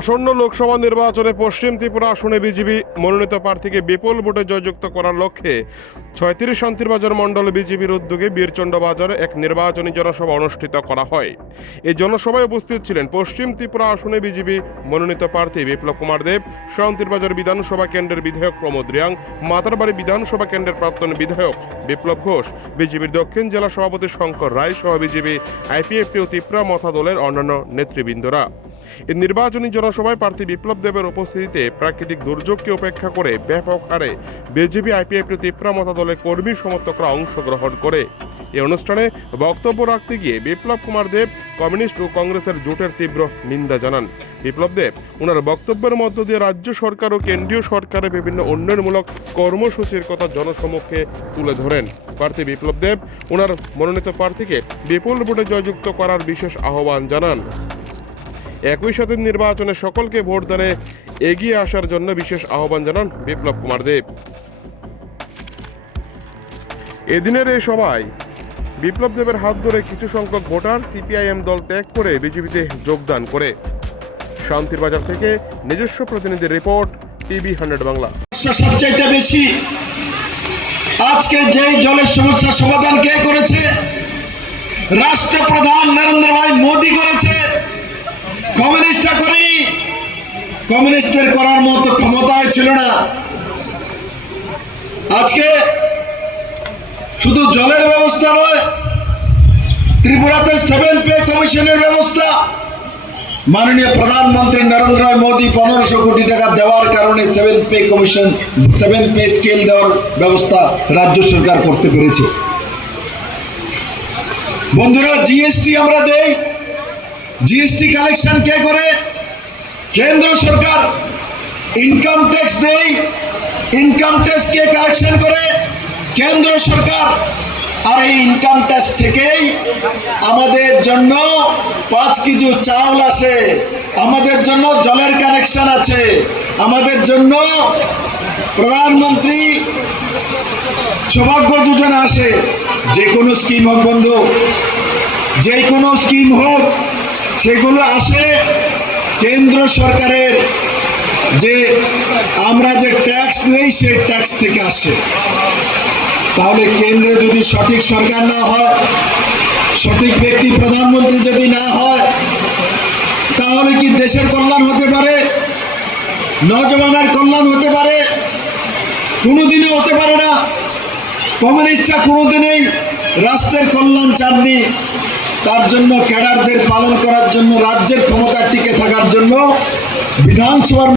আসন্ন লোকসভা নির্বাচনে পশ্চিম ত্রিপুরা আসনে বিজেপি মনোনীত প্রার্থীকে বিপুল ভোটে জয়যুক্ত করার লক্ষ্যে ছয়ত্রিশ শান্তিরবাজার মণ্ডল বিজেপির উদ্যোগে বীরচন্ড বাজারে এক নির্বাচনী জনসভা অনুষ্ঠিত করা হয়। এই জনসভায় উপস্থিত ছিলেন পশ্চিম ত্রিপুরা আসনে বিজেপি মনোনীত প্রার্থী বিপ্লব কুমার দেব শান্তিরবাজার বিধানসভা কেন্দ্রের বিধায়ক প্রমোদ রিয়াং, মাতারবাড়ি বিধানসভা কেন্দ্রের প্রাক্তন বিধায়ক বিপ্লব ঘোষ, বিজেপির দক্ষিণ জেলা সভাপতি শঙ্কর রায় সহ বিজেপি আইপিএফটি ও ত্রিপুরা মথা দলের অন্যান্য নেতৃবৃন্দরা। এই নির্বাচনী জনসভায় প্রার্থী বিপ্লব দেবের উপস্থিতিতে প্রাকৃতিক দুর্যোগকে উপেক্ষা করে ব্যাপক হারে বিজেপি আইপিএফটি ত্রিপুরা মতা দলের কর্মী সমর্থকরা অংশগ্রহণ করে। এই অনুষ্ঠানে বক্তব্য রাখতে গিয়ে বিপ্লব কুমার দেব, কমিউনিস্ট ও কংগ্রেসের জোটের তীব্র নিন্দা জানান। বিপ্লব দেব ওনার বক্তব্যের মধ্য দিয়ে রাজ্য সরকার ও কেন্দ্রীয় সরকারের বিভিন্ন উন্নয়নমূলক কর্মসূচির কথা জনসমক্ষে তুলে ধরেন। প্রার্থী বিপ্লব দেব ওনার মনোনীত প্রার্থীকে বিপুল ভোটে জয়যুক্ত করার বিশেষ আহ্বান জানান। একই সাথে নির্বাচনে সকলকে ভোটদানে এগিয়ে আসার জন্য বিশেষ আহ্বান জানান বিপ্লব কুমার দেব। এদিনের এই সভায় বিপ্লব দেবের হাত ধরে কিছু সংখ্যক ভোটার সিপিআইএম দল ত্যাগ করে বিজেপিতে যোগদান করে। শান্তির বাজার থেকে নিজস্ব প্রতিনিধি রিপোর্ট, টিভি হান্ড্রেড বাংলা। বেশি। আজকে যেই জলের সমস্যার সমাধান কে করেছে? রাষ্ট্রপ্রধান নরেন্দ্র ভাই মোদী করেছে। কমিউনিস্টরা করেনি। কমিউনিস্টের করার মতো ক্ষমতায় ছিল না। আজকে শুধু জলের ব্যবস্থা নয়, ত্রিপুরাতে সেভেন পে কমিশনের ব্যবস্থা। মাননীয় প্রধানমন্ত্রী নরেন্দ্র মোদী পনেরোশো কোটি টাকা দেওয়ার কারণে seven pay commission seven pay scale দেওয়ার ব্যবস্থা রাজ্য সরকার করতে পেরেছে। বন্ধুরা জিএসটি আমরা দেই। জিএসটি কালেকশন কে করে? কেন্দ্র সরকার ইনকাম ট্যাক্স দেই ইনকাম ট্যাক্স কে কালেকশন করে? কেন্দ্র সরকার। আর এই ইনকাম ট্যাক্স থেকেই আমাদের জন্য পাঁচ কেজি চাউল আসে। আমাদের জন্য জলের কানেকশন আছে। আমাদের জন্য প্রধানমন্ত্রী সৌভাগ্য যোজনা আসে। যে কোনো স্কিম হোক বন্ধু, যে কোনো স্কিম হোক সেগুলো আসে কেন্দ্র সরকারের যে আমরা যে ট্যাক্স নেই, সেই ট্যাক্স থেকে আসে। তাহলে কেন্দ্রে যদি সঠিক সরকার না হয়, সঠিক ব্যক্তি প্রধানমন্ত্রী যদি না হয়, তাহলে কি দেশের কল্যাণ হতে পারে? নজওয়ানের কল্যাণ হতে পারে? কোনোদিনও হতে পারে না। কমিউনিস্টরা কোনোদিনই রাষ্ট্রের কল্যাণ চাননি। তার জন্য ক্যাডারদের পালন করার জন্য রাজ্যের ক্ষমতা টিকে থাকার জন্য বিধানসভার